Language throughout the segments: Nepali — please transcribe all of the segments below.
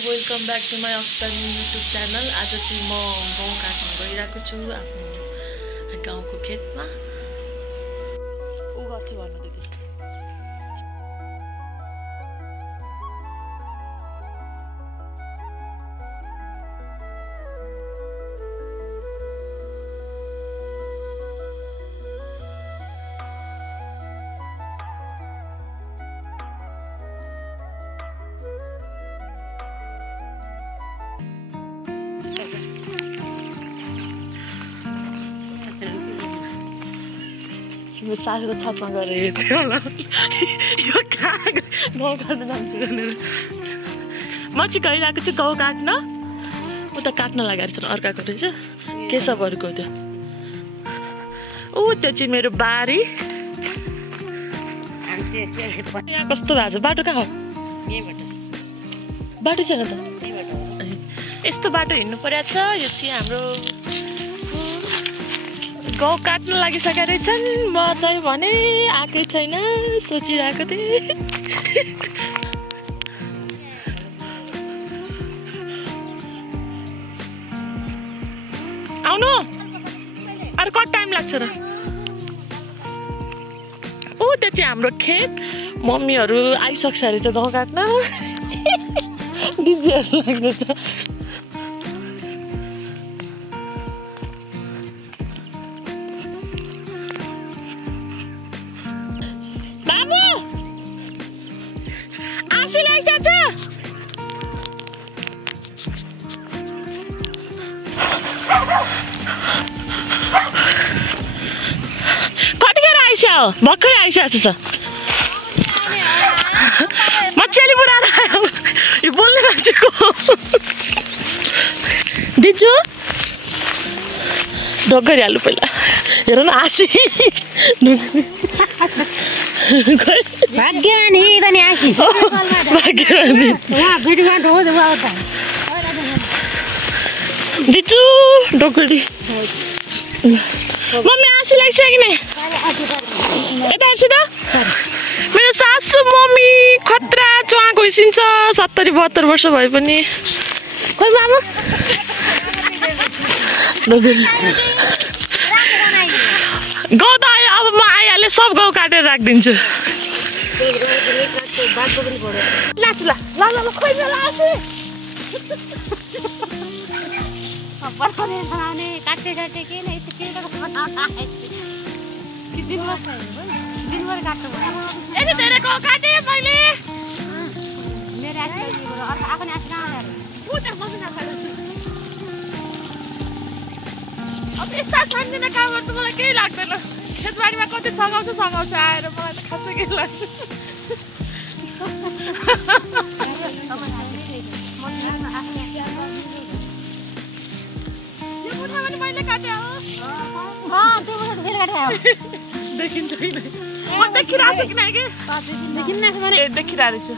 वेलकम बैक टू माई अफ्तानी युट्युब च्यानल। आज चाहिँ म गाउँ काट्न गइरहेको छु आफ्नो गाउँको खेतमा। ऊ गर्छु भन्नु दिदी। सासुको छतमा गएर हेर्थ्यो होला यो कहाँ गाउँ काट्न जान्छु भनेर। म चाहिँ गइरहेको छु गाउँ काट्न। उता काट्न लागेको छ अर्काको रहेछ केशवहरूको त्यो। ऊ त्यो चाहिँ मेरो बारी। यहाँ कस्तो भएको छ बाटो कहाँ हो? बाटो छैन त। यस्तो बाटो हिँड्नु परेको छ। यो चाहिँ हाम्रो गाउँ काट्न लागिसकेका रहेछन्। म चाहिँ भने आएकै छैन सोचिरहेको थिएँ। आउनु अरू कति टाइम लाग्छ र? ऊ त्यो चाहिँ हाम्रो खेत। मम्मीहरू आइसक्छ रहेछ गाउँ काट्न। डिजेहरू लाग्दैछ। कतिखेर आइस भर्खरै आइसकेको छ। मजाले बुढाएर यो बोल्ने मान्छेको दिन्छु ढोक गरिहाल्नु पहिला। हेर न आसी भाग्यमानी आसी भाग्यमानी दिन्छु ढोक गरी। मम्मी आँसु लागिसक्यो नि यता हेर्छु त। मेरो सासू मम्मी खतरा चुवा घुसिन्छ 70-72 वर्ष भए पनि। खोइ बाबु गाउँ त आयो। अब म आइहालेँ सब गाउँ काटेर राखिदिन्छु। नाच्छु ल ल ल खोइ बेला आँसु काट्दै काट्दै के नै दिनभर काट्नु यति धेरै गाउँ काटेँ मैले। मेरो आफ्नो अब यस्ता सम्झिने कामहरू त मलाई केही लाग्दैन। खेतबारीमा कति सघाउँछ आएर मलाई त खासै केही लाग्छ। यो मुठा पनि मैले काटेँ हो। त्यो फेरि काटे देखिन्छ कि नै? म देखिरहेको छु कि नै कि देखिन्न ए देखिरहेको छु।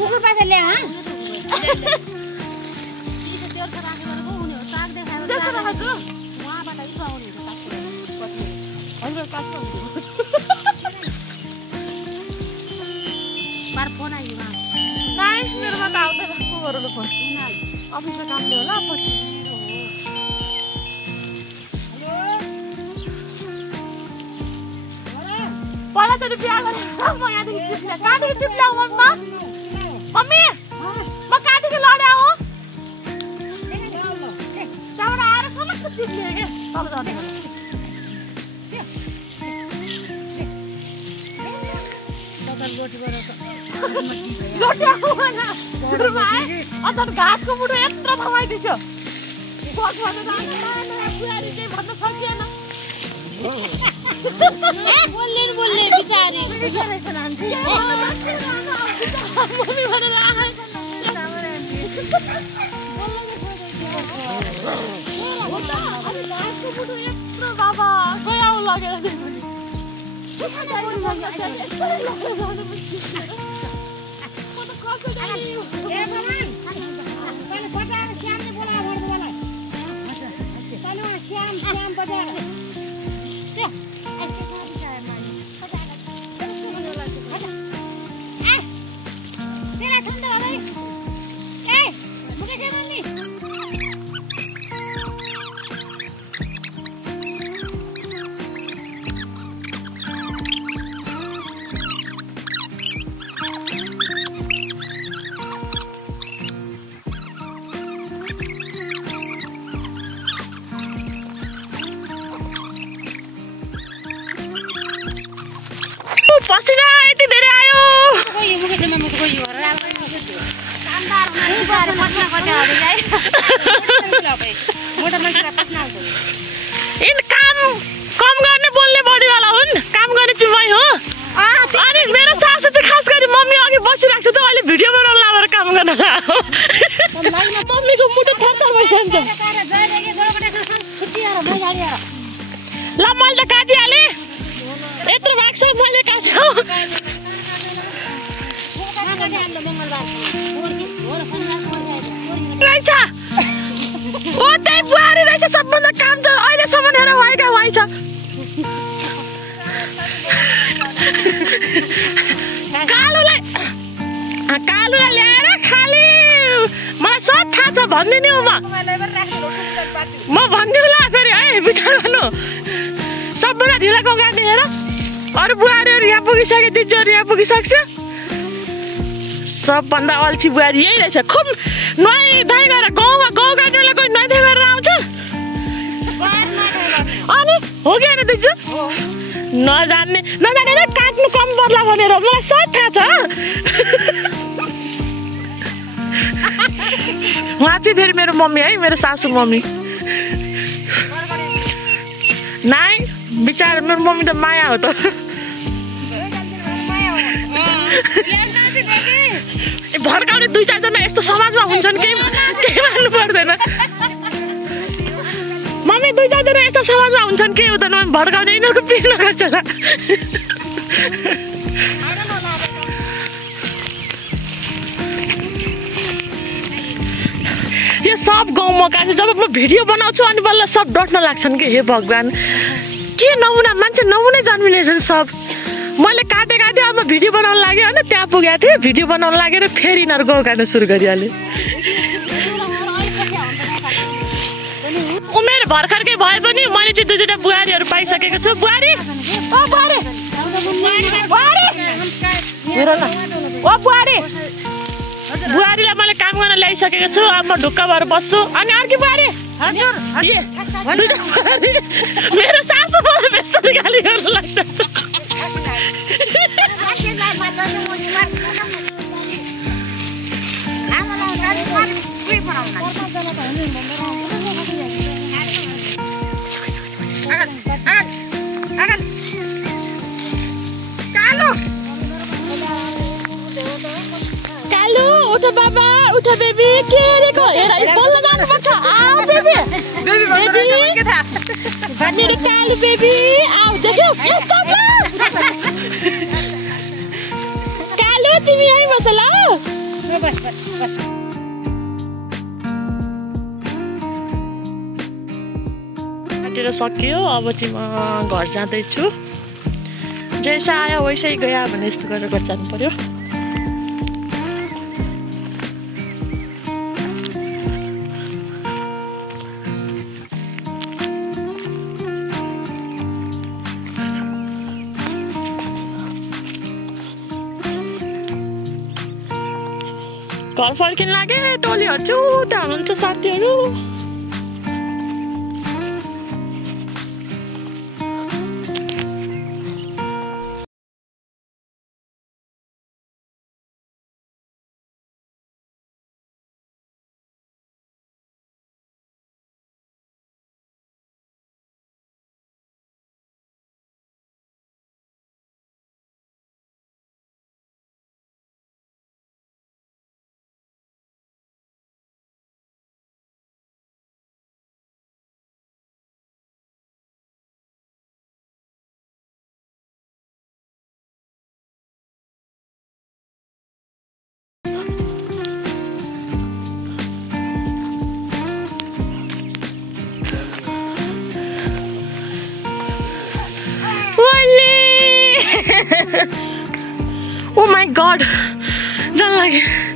कुकुर पाइसकेर ल्याऊ फोन आयो नाइ मेरोमा त आउँदैन कुकुरहरू फोन। अफिसको कामले होला पछि। पहिलाचोटि बिहा गरेर म यहाँदेखि टिप ल्याएँ। कहाँदेखि टिप ल्याऊ मम्मी? मम्मी म कहाँदेखि लड्या हो? त्यहाँबाट आएर समस्त टिप लिएँ कि तल जाने रोटी आउँदैन सुरुमा आएँ। अन्त घाँसको मुटो यत्रो थमाइदिन्छु। बुहारी चाहिँ भन्न सकिएन। बोल्ने बिचारी मम्मी भनेर आएको बाबा खोइ आउनु लगेर पसिना यति धेरै आयो काम कम गर्ने बोल्ने बडीवाला हुन् काम गर्ने चाहिँ मै हो अनि मेरो सासु चाहिँ खास गरी मम्मी अघि बसिरहेको छ त अहिले भिडियो बनाउन लाएर काम गर्न लाग्यो मम्मीको मुटु थरथर भइसक्छ ल मैले त काटिहालेँ यत्रो भएको छ मैले काट्यो रहेछ ओ त्यही बुहारी रहेछ सबभन्दा काम छ अहिलेसम्म हेर वाइका वाइ छ कालुलाई ल्याएर खाली मलाई सब थाहा छ भनिदिने हो म भनिदिउँ ल फेरि है विचार गर्नु सबभन्दा ढिला गाडी हेर अरू बुहारीहरू यहाँ पुगिसके दिदीहरू यहाँ पुगिसक्छ सबभन्दा अल्छी बुहारी यही रहेछ खुब नुहाइ धुवाइ गरेर गाउँमा गाउँ गाडीवाला कोही नुहाइ धुवाइ गरेर आउँछ अनि हो कि होइन दिजु नजानेर काट्नु कम पर्ला भनेर मलाई सब थाहा छ उहाँ चाहिँ फेरि मेरो मम्मी है मेरो सासु मम्मी नाइ बिचार मेरो मम्मी त माया हो त भर्काउने 2-4 जना यस्तो समाजमा हुन्छन् केही मान्नु पर्दैन मम्मी 2-4 जना यस्तो समाजमा हुन्छन् के हुँदैन भड्काउने यिनीहरूको पिर नगर्छ ल यो सब गाउँमा काट्छ जब म भिडियो बनाउँछु अनि बल्ल सब डट्न लाग्छन् कि हे भगवान् के नमुना मान्छे नमुनै जन्मिनेछन् सब मैले काटे अब भिडियो बनाउन लाग्यो होइन त्यहाँ पुगेको थिएँ भिडियो बनाउन लागेर फेरि यिनीहरू गाउँ काट्न सुरु गरिहाल्यो उमेर भर्खरकै भए पनि मैले चाहिँ 2-2 बुहारीहरू पाइसकेको छु बुहारी बुहारीलाई मैले काम गर्न ल्याइसकेको छु अब म ढुक्क भएर बस्छु अनि अर्की बुहारी मेरो सासु मलाई व्यस्त गाली गर्न लाग्छ कालु उठ बाबा उठ बेबी के रेको हेर बोल्न जानुपर्छ आऊ बेबी मेरो कालु बेबी आऊ देख्यौ कालु तिमी यही बस ल बस काटेर सक्यो अब चाहिँ म घर जाँदैछु जैसा आयो वैसै गयो भने यस्तो गरेर जानु पर्यो घर फर्किन लागे टोलीहरू छु त्यहाँ हुनुहुन्छ साथीहरू माई गड जान लाग्यो